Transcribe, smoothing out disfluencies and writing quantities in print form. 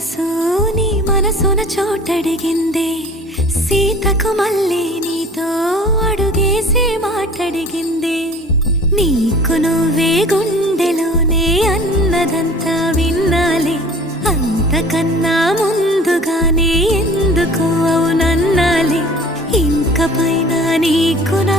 సొగసు నీ మనసున చోటడిగిందే, సీతకు మళ్ళీ నీతో అడుగేసి మాటడిగిందే. నీకు నువ్వే గుండెలోనే అన్నదంతా విన్నాలే, అంతకన్నా ముందుగానే ఎందుకు అవునన్నాలే. ఇంక పైన నీకు